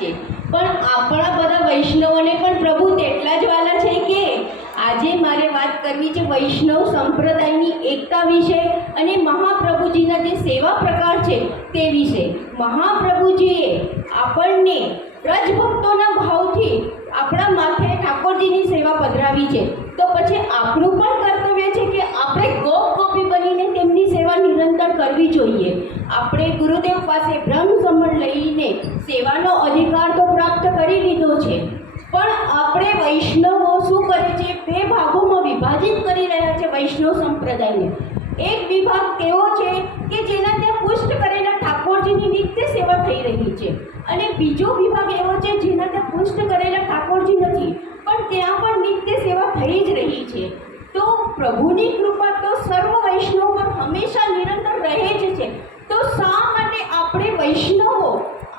છે, પણ આપણા બધા વૈષ્ણવોને પણ પ્રભુ તેટલા જ વાલા છે કે આજે મારે વાત કરવી છે વૈષ્ણવ સંપ્રદાયની એકતા વિશે અને મહાપ્રભુજીના જે સેવા પ્રકાર છે તે વિશે. મહાપ્રભુજીએ આપણને વ્રજભક્તોના ભાવથી આપણા માથે ઠાકોરજીની સેવા પધરાવી છે, તો પછી આપણું પણ કર્તવ્ય છે કે આપણે ગોપ ગોપી બનીને તેમની સેવા નિરંતર કરવી જોઈએ. આપણે ગુરુદેવ પાસે બ્રહ્મ સમણ લઈને સેવાનો અધિકાર તો પ્રાપ્ત કરી લીધો છે, પણ આપણે વૈષ્ણવો શું કરે છે, બે ભાગોમાં વિભાજિત કરી રહ્યા છે વૈષ્ણવ સંપ્રદાયને. એક વિભાગ એવો છે કે જેના ત્યાં પુષ્ટ કરેલા ઠાકોરજીની નિત્ય સેવા થઈ રહી છે, અને બીજો વિભાગ એવો છે જેના ત્યાં પુષ્ટ કરેલા ઠાકોરજી નથી પણ ત્યાં પણ નિત્ય સેવા થઈ જ રહી છે. તો પ્રભુની કૃપા તો સર્વ વૈષ્ણવ પર હંમેશા નિરંતર રહે જ છે. તો શા માટે આપણે વૈષ્ણવો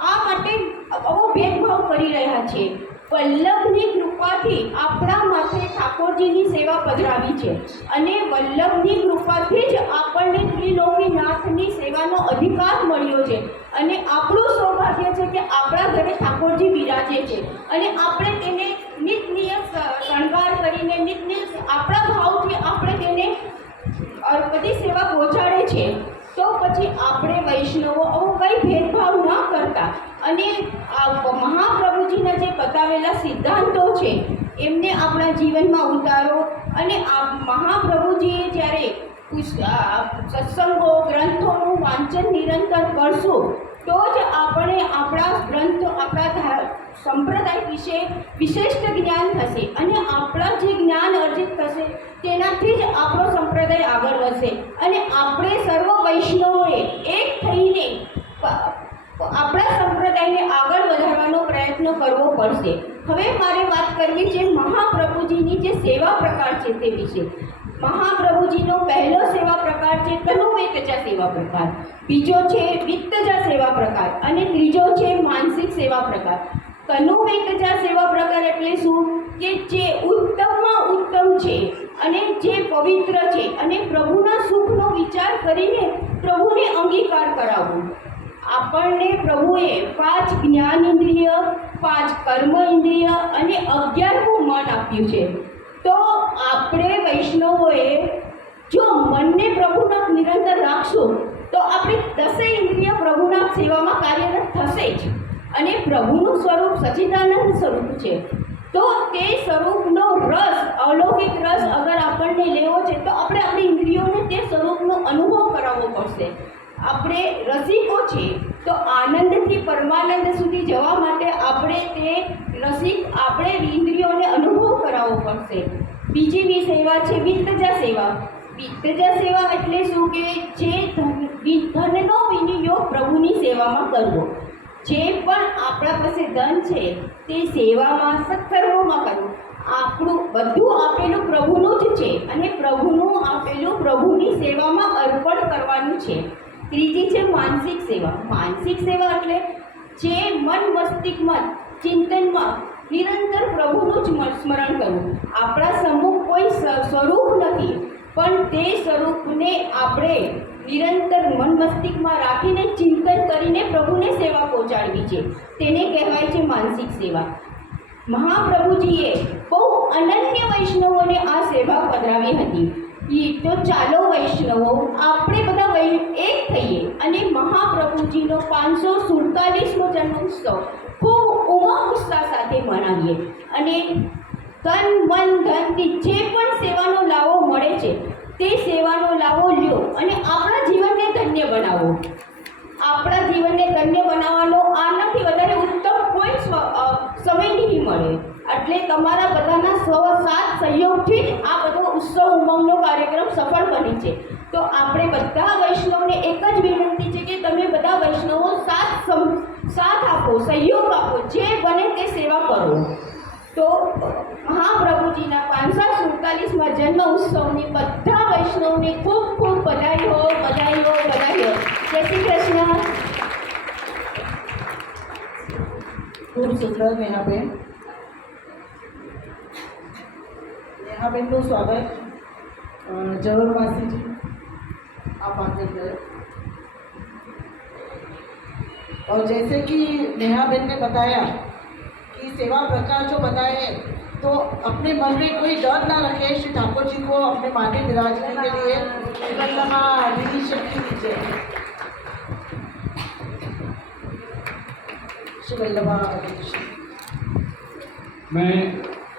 આ માટે આવો ભેદભાવ કરી રહ્યા છે? વલ્લભની કૃપાથી આપણા માથે ઠાકોરજીની સેવા પધરાવી છે, અને વલ્લભની કૃપાથી જ આપણને ત્રિલોકીનાથની સેવાનો અધિકાર મળ્યો છે, અને આપણું સૌભાગ્ય છે કે આપણા ઘરે ઠાકોરજી બિરાજે છે, અને આપણે તેને નિત્ય શણગાર કરીને નિત્ય આપણા ભાવથી આપણે તેને બધી સેવા પહોંચાડે છે. તો પછી આપણે વૈષ્ણવો આવો કંઈ ભેદભાવ ન કરતા અને મહાપ્રભુજીના જે બતાવેલા સિદ્ધાંતો છે એમને આપણા જીવનમાં ઉતારો. અને આ મહાપ્રભુજીએ જ્યારે સત્સંગો ગ્રંથોનું વાંચન નિરંતર કરશું તો જ આપણે આપણા ગ્રંથો આપણા સંપ્રદાય વિશે વિશિષ્ટ જ્ઞાન થશે, અને આપણા જે જ્ઞાન અર્જિત થશે તેનાથી જ આપણો સંપ્રદાય આગળ વધશે, અને આપણે સર્વ વૈષ્ણવોએ એક થઈને આપણા સંપ્રદાયને આગળ વધારવાનો પ્રયત્ન કરવો પડશે. હવે મારે વાત કરવી છે મહાપ્રભુજીની જે સેવા પ્રકાર છે તે વિશે. મહાપ્રભુજીનો પહેલો સેવા પ્રકાર છે તનુવેતજા સેવા પ્રકાર, બીજો છે વિત્તજા સેવા પ્રકાર, અને ત્રીજો છે માનસિક સેવા પ્રકાર. તનુવેતજા સેવા પ્રકાર એટલે શું કે જે ઉત્તમમાં ઉત્તમ છે અને જે પવિત્ર છે, અને પ્રભુના સુખનો વિચાર કરીને પ્રભુને અંગીકાર કરાવવું. આપણને પ્રભુએ 5 જ્ઞાન ઇન્દ્રિય, 5 કર્મ ઇન્દ્રિય અને 11મું મન આપ્યું છે. તો આપણે વૈષ્ણવોએ જો મનને પ્રભુના નિરંતર રાખશું તો આપણે 10 ઇન્દ્રિય પ્રભુના સેવામાં કાર્યરત થશે જ, અને પ્રભુનું સ્વરૂપ સચ્ચિદાનંદ સ્વરૂપ છે. તો તે સ્વરૂપનો રસ, અલૌકિક રસ અગર આપણને લેવો છે તો આપણે આપણી ઇન્દ્રિયોને તે સ્વરૂપનો અનુભવ કરાવવો પડશે. આપણે રસિકો છે તો આનંદથી પરમાનંદ સુધી જવા માટે આપણે તે આપણે ઇન્દ્રિયોને અનુભવ કરાવવો પડશે. બીજી સેવા છે વિત્તજા સેવા. વિત્તજા સેવા એટલે શું કે જે ધનનો વિનિયોગ પ્રભુની સેવામાં કરવો. જે પણ આપણા પાસે ધન છે તે સેવામાં સત્કર્મોમાં કરવું. આપણું બધું આપેલું પ્રભુનું જ છે, અને પ્રભુનું આપેલું પ્રભુની સેવામાં અર્પણ કરવાનું છે. ત્રીજી છે માનસિક સેવા. માનસિક સેવા એટલે જે મન મસ્તિષ્કમાં ચિંતનમાં નિરંતર પ્રભુનું જ સ્મરણ કરવું. આપણા સમ્મુખ કોઈ સ્વરૂપ નથી, પણ તે સ્વરૂપને આપણે નિરંતર મન મસ્તિષ્કમાં રાખીને ચિંતન કરીને પ્રભુને સેવા પહોંચાડવી છે. તેને કહેવાય છે માનસિક સેવા. મહાપ્રભુજીએ બહુ અનન્ય વૈષ્ણવોને આ સેવા પધરાવી હતી. તો ચાલો વૈષ્ણવો આપણે બધા એક થઈએ અને મહાપ્રભુજીનો 547મો જન્મોત્સવ ખૂબ ઉમંગ ઉત્સાહ સાથે મનાવીએ, અને તન મન ધનથી જે પણ સેવાનો લાવો મળે છે તે સેવાનો લાવો લ્યો અને આપણા જીવનને ધન્ય બનાવો. આપણા જીવનને ધન્ય બનાવવાનો આનાથી વધારે ઉત્તમ કોઈ સમય નહીં મળે. એટલે તમારા બધાના સાથ સહયોગથી જ આ બધો ઉત્સવ ઉમંગનો કાર્યક્રમ સફળ બને છે. તો આપણે બધા વૈષ્ણવને એક જ વિનંતી છે કે તમે બધા વૈષ્ણવો સાથ આપો, સહયોગ આપો, જે બને તે સેવા કરો. તો મહાપ્રભુજીના 547મા જન્મ ઉત્સવની બધા વૈષ્ણવને ખૂબ ખૂબ બધાઈ હો, બધાઈ હો, બધાઈ હો. જય શ્રી કૃષ્ણ. ખૂબ સુંદર નેહાબેન. નેહાબેનનું સ્વાગત જવહરવાસીજી આપ આગળ और जैसे कि नेहा बहन ने बताया कि सेवा प्रकार जो बताए, तो अपने मन में कोई डर ना रखे, श्री ठाकुर जी को अपने माने विराजने के लिए आदि शक्ति दीजिए। श्री वल्लभा। मैं